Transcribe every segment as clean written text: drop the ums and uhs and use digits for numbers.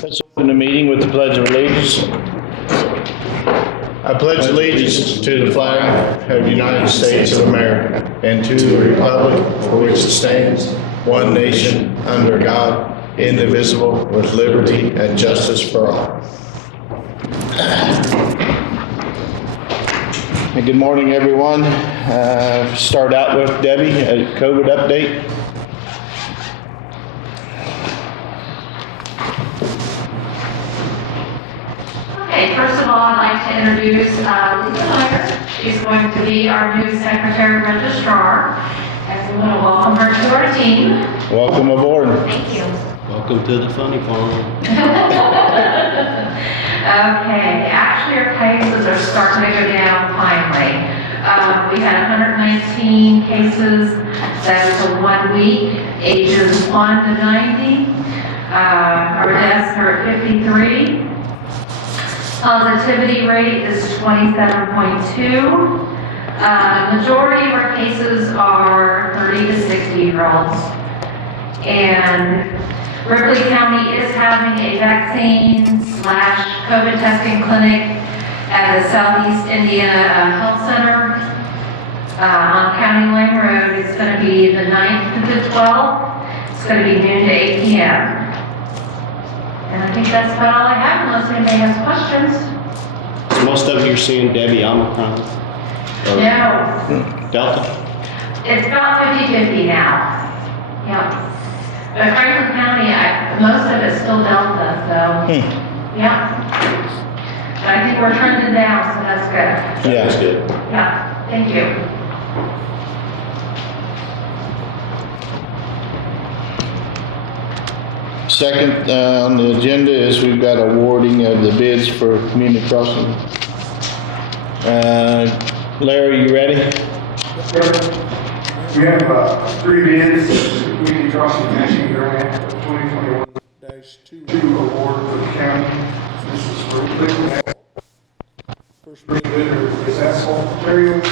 Let's open the meeting with the Pledge of Allegiance. I pledge allegiance to the flag of the United States of America and to the republic for which it stands, one nation, under God, indivisible, with liberty and justice for all. And good morning, everyone. Start out with Debbie, a COVID update. Okay, first of all, I'd like to introduce Lisa Meyer. She's going to be our new Secretary Registrar, and we want to welcome her to our team. Welcome aboard. Thank you. Welcome to the funny farm. Okay, actually our cases are starting to go down finally. We had 119 cases, that was a 1 week, ages 1 to 90. Our deaths are at 53. Positivity rate is 27.2. Majority of our cases are 30 to 60-year-olds. And Ripley County is having a vaccine/COVID testing clinic at the Southeast Indiana Health Center on County Line Road. It's going to be the 9th to the 12th. It's going to be noon to 8 p.m. And I think that's about all I have, unless anybody has questions. So most of you are seeing Debbie Omicron. No, Delta. it's about 50-50 now. Yep. But Franklin County, most of it's still Delta, so, yeah. But I think we're trending down, so that's good. Yeah. That's good. Yeah, thank you. Second on the agenda is we've got awarding of the bids for community crossing. Larry, you ready? We have 3 bids, community crossing matching grant 2021-2 award for the county. This is for liquid. First bidder is Asphalt materials.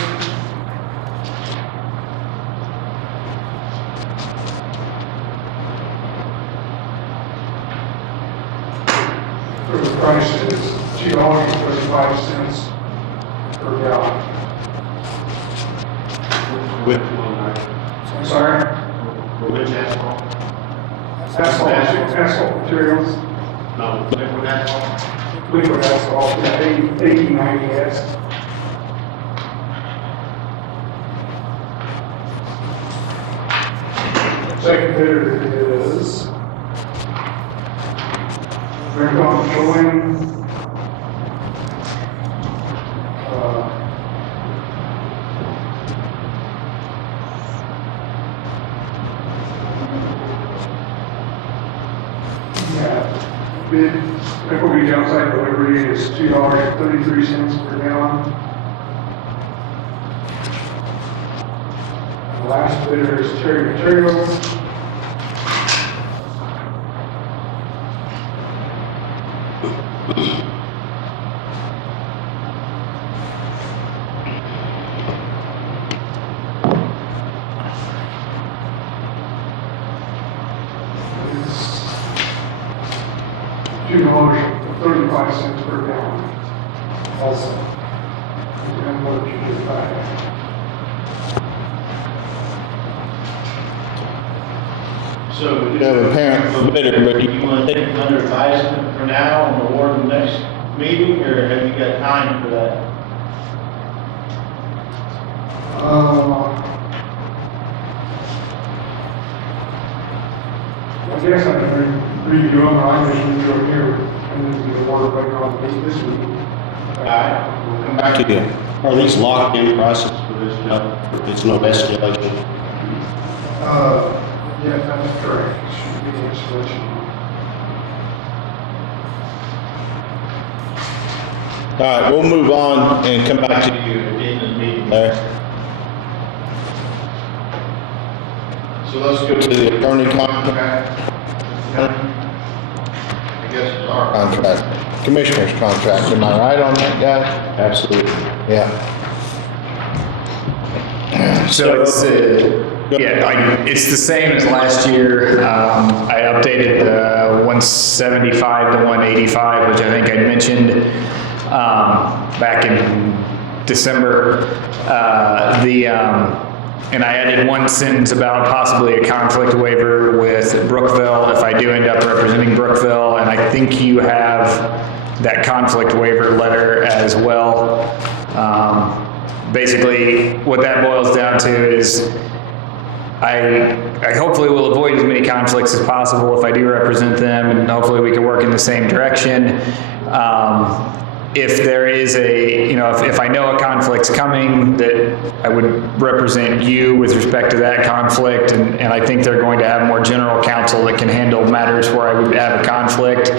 For the price is $2.35 per gallon. With I'm sorry? which asphalt? Asphalt materials. No, liquid asphalt. Liquid asphalt, yeah, 1890S. Second bidder is Redevelopment Petroleum. Bid, FOB downside delivery is $2.33 per gallon. The last bidder is Cherry Materials. $2.35 per gallon. Also, and what you just buy. So we have a parent bidder, but do you want to take it under advisement for now and award the next meeting, or have you got time for that? I guess I can redo them, I can do it here, and then do the water back on this week. Alright, we'll come back to you. Are these locked in prices for this job? It's no escalation. Yeah, that's correct. It should be the installation. Alright, we'll move on and come back to you at the end of the meeting there. So let's go to the attorney contract. I guess it's our contract, commissioner's contract, am I right on that, guys? Absolutely. Yeah. So it's It's the same as last year. I updated the 175 to 185, which I think I mentioned back in December. And I added one sentence about possibly a conflict waiver with Brookville if I do end up representing Brookville, and I think you have that conflict waiver letter as well. Basically, what that boils down to is I hopefully will avoid as many conflicts as possible if I do represent them, and hopefully we can work in the same direction. If there is if I know a conflict's coming, that I would represent you with respect to that conflict, and I think they're going to have more general counsel that can handle matters where I would have a conflict.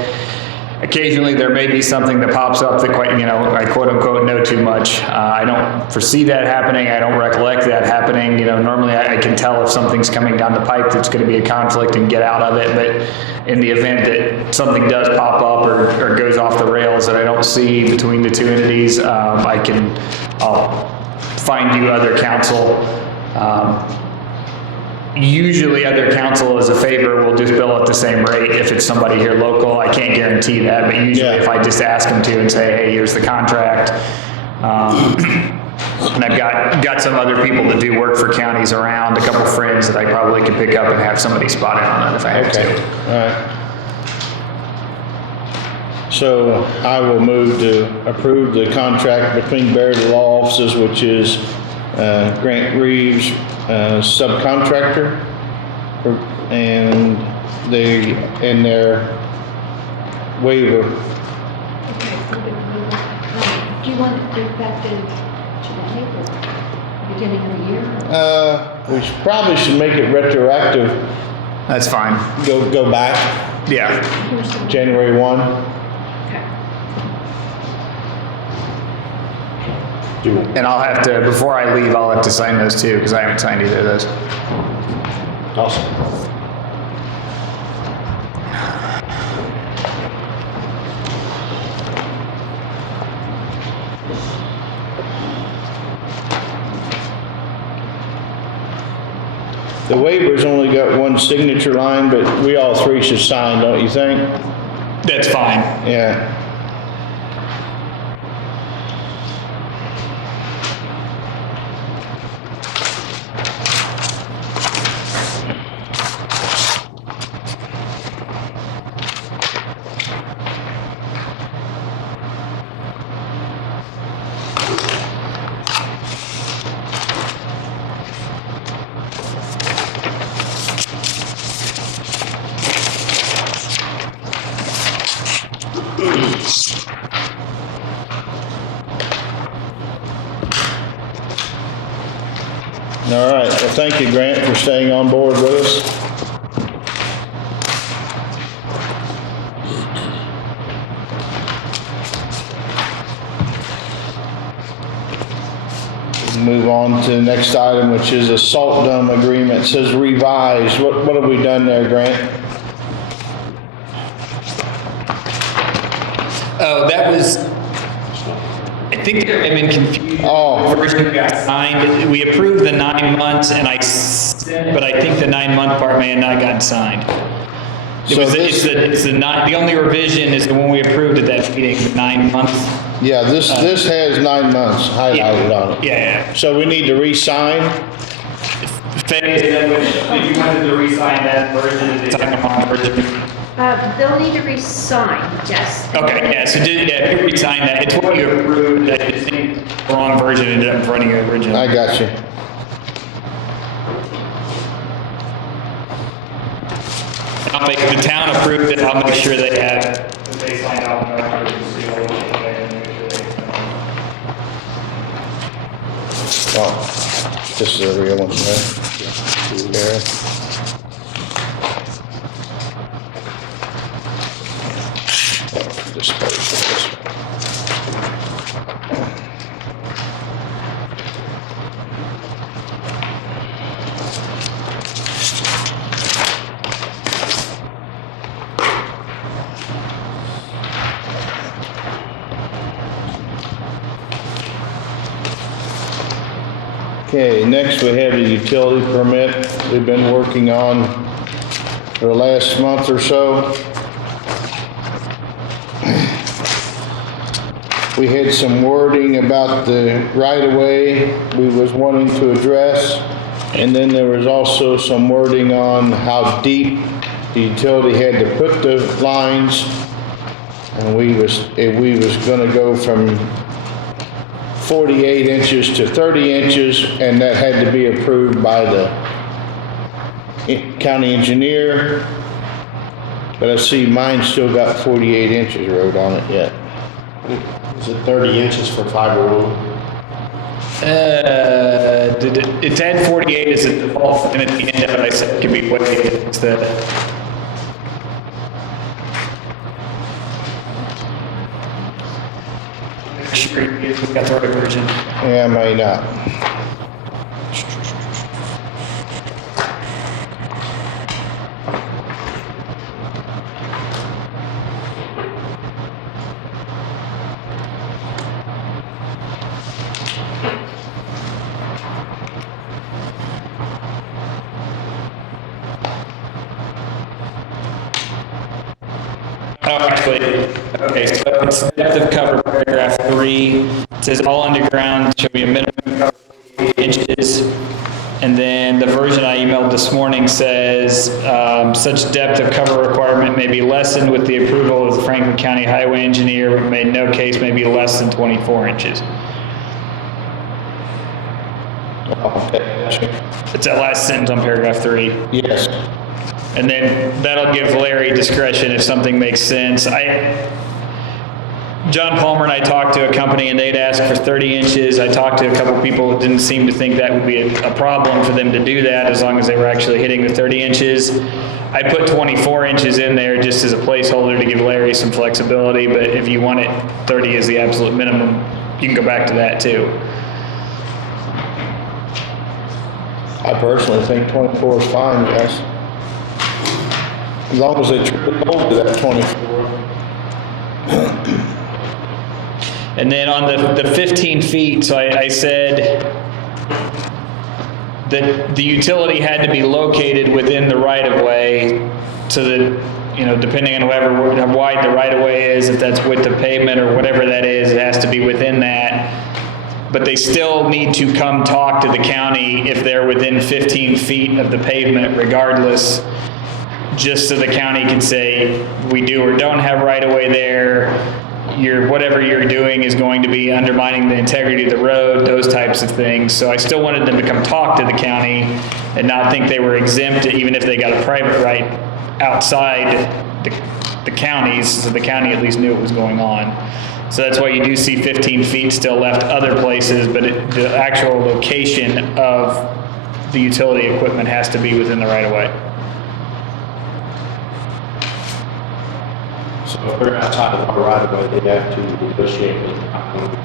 Occasionally, there may be something that pops up that I quote unquote know too much. I don't foresee that happening. I don't recollect that happening. Normally I can tell if something's coming down the pipe that's going to be a conflict and get out of it. But in the event that something does pop up or goes off the rails that I don't see between the two entities, I'll find you other counsel. Usually other counsel as a favor will just bill at the same rate if it's somebody here local. I can't guarantee that, but usually if I just ask them to and say, hey, here's the contract. And I've got some other people that do work for counties around, a couple friends that I probably could pick up and have somebody spot in on it if I had to. All right. So I will move to approve the contract between Barada Law Offices, which is Grant Reeves, subcontractor, and their waiver. Do you want it to be effective today or beginning of the year? We probably should make it retroactive. That's fine. Go back Yeah. January 1. Okay. And I'll have to, before I leave, I'll have to sign those too, because I haven't signed either of those. Awesome. The waiver's only got one signature line, but we all three should sign, don't you think? That's fine. Yeah. All right, well, thank you, Grant, for staying on board with us. Move on to the next item, which is a salt dome agreement. It says revised. What have we done there, Grant? Oh, that was, I think there had been confusion. Oh. The version got signed. We approved the 9 months, but I think the 9 month part may have not gotten signed. The only revision is the one we approved at that meeting, the 9 months. Yeah, this has 9 months highlighted on it. Yeah. So we need to re-sign? If you wanted to re-sign that version, the second version. They'll need to re-sign, yes. Okay, yeah, so if you re-sign that, it's what you approved, I just think the wrong version ended up in front of you originally. I got you. I'll make, the town approved it, I'll make sure they have, they signed off on our version, seal, and make sure they. Oh, this is a real one, right? Yeah. Dispose of this one. Okay, next we have the utility permit we've been working on for the last month or so. We had some wording about the right-of-way we was wanting to address, and then there was also some wording on how deep the utility had to put the lines, and we was gonna go from 48 inches to 30 inches, and that had to be approved by the county engineer. But I see mine still got 48 inches wrote on it yet. Is it 30 inches for fiber rule? It's at 48 as a default, and at the end of it, I said it could be waived instead. Sure, we got the right version. Yeah, I may not. Oh, actually, okay, so it's depth of cover, paragraph 3. It says all underground shall be a minimum of 48 inches. And then the version I emailed this morning says, such depth of cover requirement may be lessened with the approval of the Franklin County Highway Engineer, but may in no case may be less than 24 inches. It's that last sentence on paragraph 3. Yes. And then that'll give Larry discretion if something makes sense. John Palmer and I talked to a company and they'd asked for 30 inches. I talked to a couple people who didn't seem to think that would be a problem for them to do that as long as they were actually hitting the 30 inches. I put 24 inches in there just as a placeholder to give Larry some flexibility, but if you want it 30 as the absolute minimum, you can go back to that too. I personally think 24 is fine, guys. As long as they trip over that 24. And then on the 15 feet, so I said that the utility had to be located within the right-of-way so that, you know, depending on how wide the right-of-way is, if that's width of pavement or whatever that is, it has to be within that. But they still need to come talk to the county if they're within 15 feet of the pavement regardless, just so the county can say, we do or don't have right-of-way there, whatever you're doing is going to be undermining the integrity of the road, those types of things. So I still wanted them to come talk to the county and not think they were exempt, even if they got a private right outside the counties, so the county at least knew what was going on. So that's why you do see 15 feet still left other places, but the actual location of the utility equipment has to be within the right-of-way. So if they're outside of our right of way, they have to negotiate with the county.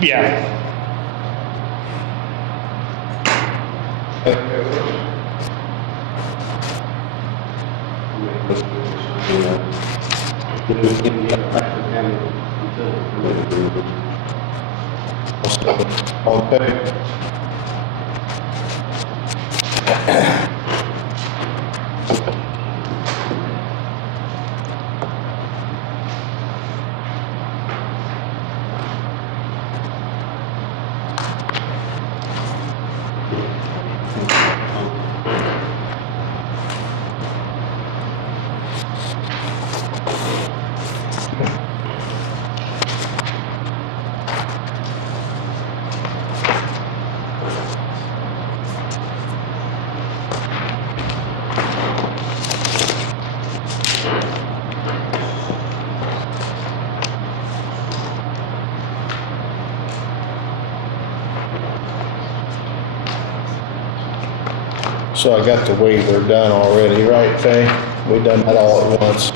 Yeah. Okay. So I got the waiver done already, right, Faye? We done that all at once.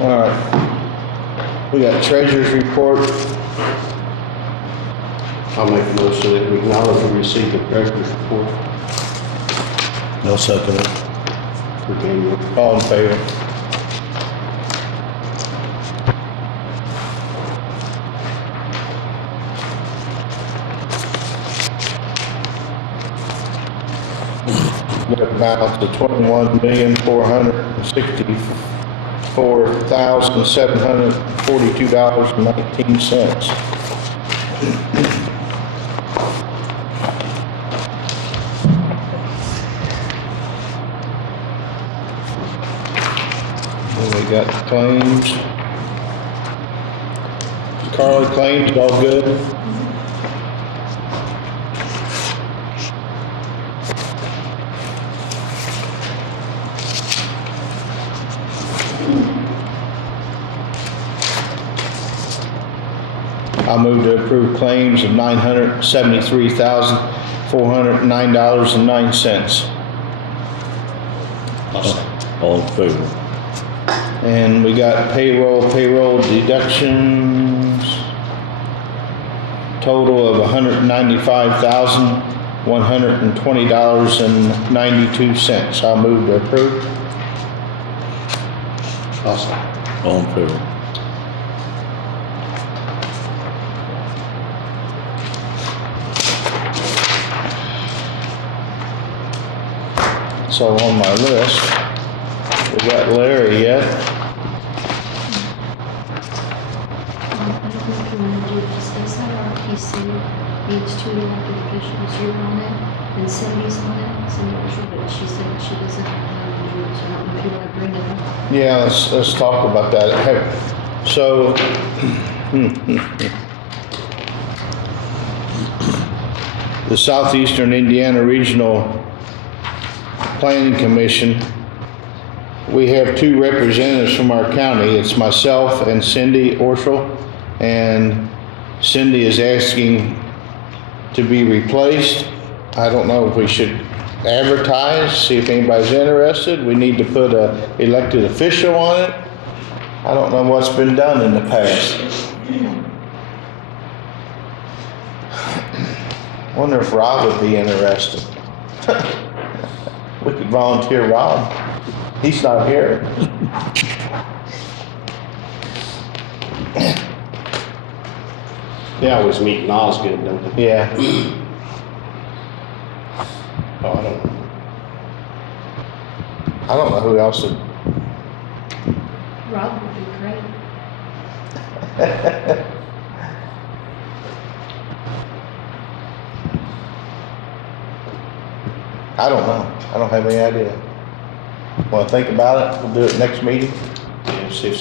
All right. We got treasurer's report. I'll make a motion that we acknowledge we received the treasurer's report No second. for January. All in favor? balance of $21,464,742.19. Then we got the claims. Carly, claims all good? I'll move to approve claims of $973,409.09. All in favor? And we got payroll deductions, total of $195,120.92. I'll move to approve. Awesome. All in favor? So on my list, we got Larry yet. I don't know if you want to do this, is that RPC, needs two elected officials, you're on it, and Cindy's on it, Cindy Marshall, but she said she doesn't have to do it, so I don't know if you want to bring it up. Yeah, let's talk about that. So, the Southeastern Indiana Regional Planning Commission, we have two representatives from our county. It's myself and Cindy Orschel, and Cindy is asking to be replaced. I don't know if we should advertise, see if anybody's interested. We need to put an elected official on it. I don't know what's been done in the past. Wonder if Rob would be interested. We could volunteer Rob. He's not here. They always meet in Osgood, don't they? Yeah. Oh, I don't know. I don't know who else would. Rob would be great. I don't know. I don't have any idea. Want to think about it? We'll do it next meeting. Yeah, see if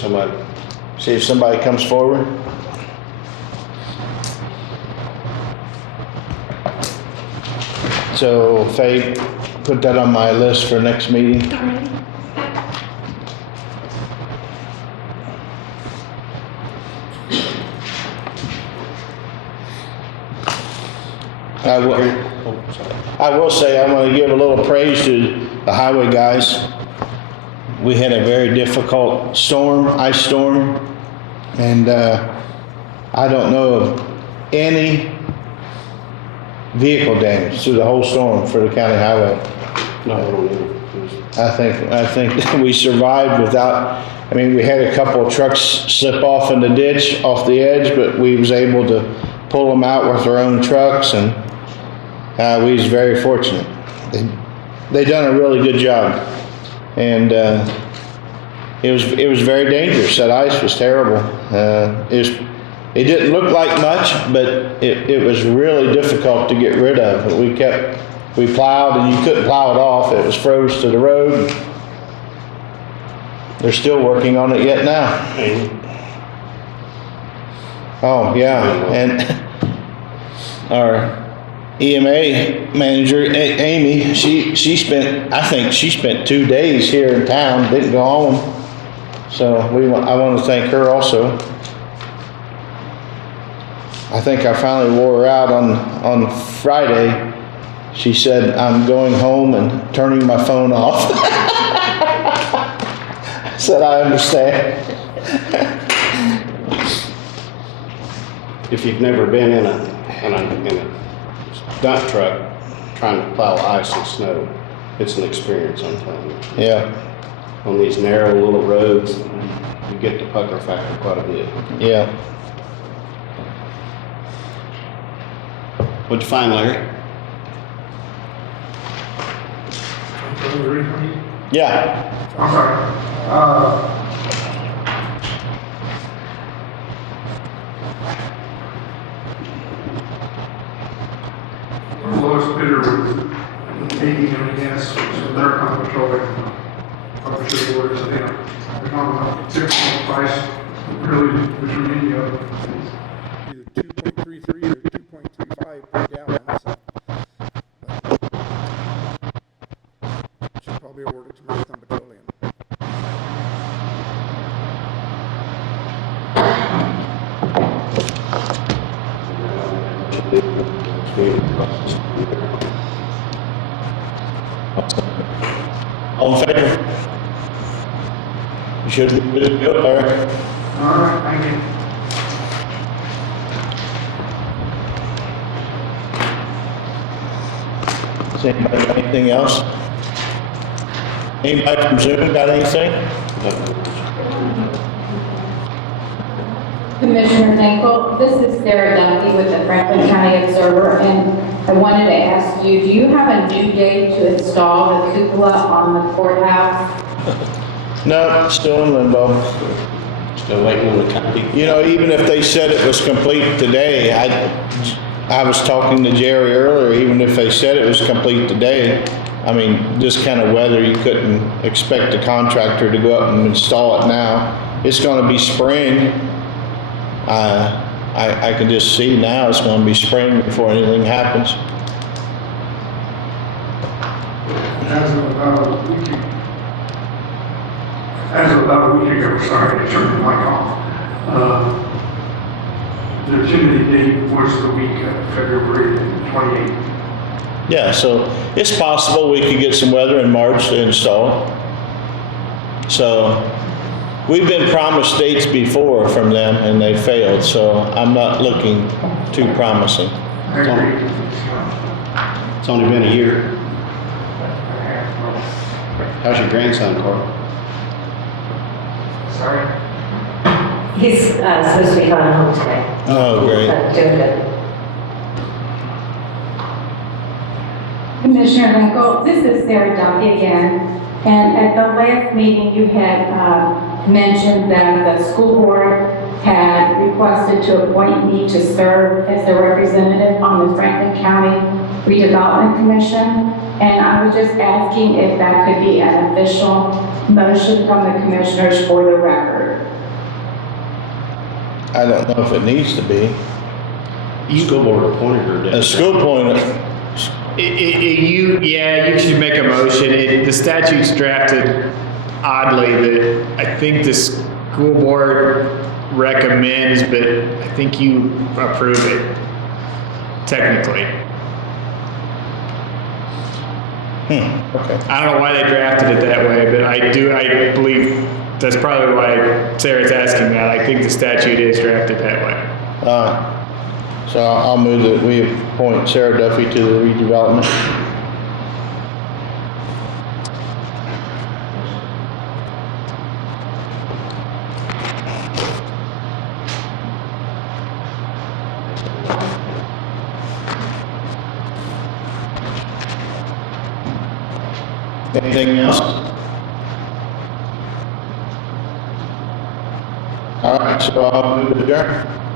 somebody comes forward. So Faye, put that on my list for next meeting. Alrighty. I will say, I want to give a little praise to the highway guys. We had a very difficult storm, ice storm, and I don't know of any vehicle damage through the whole storm for the county highway. No, I don't know. I think we survived without, I mean, we had a couple of trucks slip off in the ditch, off the edge, but we was able to pull them out with our own trucks, and we was very fortunate. They done a really good job, and it was very dangerous. That ice was terrible. It didn't look like much, but it was really difficult to get rid of. We plowed, and you couldn't plow it off. It was froze to the road. They're still working on it yet now. Oh, yeah, and our EMA manager, Amy, I think she spent 2 days here in town, didn't go home. So I want to thank her also. I think I finally wore her out on Friday. She said, "I'm going home and turning my phone off." I said, "I understand." If you've never been in a dump truck trying to plow ice and snow, it's an experience, I'm telling you. Yeah, On these narrow little roads, you get the pucker factor quite a bit. yeah. What'd you find, Larry? ready for me? Yeah. I'm sorry. The lowest bidder was AEMS, so they're on patrol. I'm sure the word is them. They're not a typical price, really, between any of them. Either 2.33 or 2.35 per gallon, so. Should probably award it to Marathon Petroleum. All in favor? You should be good to go, Eric. All right, thank you. Does anybody got anything else? Anybody from Zoom got anything? Commissioner Hinkle, this is Sara Duffy with the Franklin County Observer, and I wanted to ask you, do you have a new date to install the cupola on the courthouse? No, still in limbo. Still waiting on the county. You know, even if they said it was complete today, I was talking to Jerry earlier, even if they said it was complete today, I mean, this kind of weather, you couldn't expect a contractor to go up and install it now. It's gonna be spring. I can just see now it's gonna be spring before anything happens. As of about a week ago, sorry, I turned the mic off. The tentative date was the week of February 28th. Yeah, so it's possible we could get some weather in March to install. So we've been promised dates before from them and they failed, so I'm not looking too promising. I agree. It's only been a year. How's your grandson, Carl? Sorry. He's supposed to be going home today. Oh, great. Doing good. Commissioner Hinkle, this is Sara Duffy again, and at the last meeting, you had mentioned that the school board had requested to appoint me to serve as the representative on the Franklin County Redevelopment Commission, and I was just asking if that could be an official motion from the commissioners for the record. I don't know if it needs to be. School board appointed her, didn't A they? school point, You should make a motion. The statute's drafted oddly that I think the school board recommends, but I think you approve it, technically. okay. I don't know why they drafted it that way, but I believe that's probably why Sarah's asking that. I think the statute is drafted that way. So I'll move that we appoint Sara Duffy to the redevelopment. Anything else? All right, so I'll move to adjourn.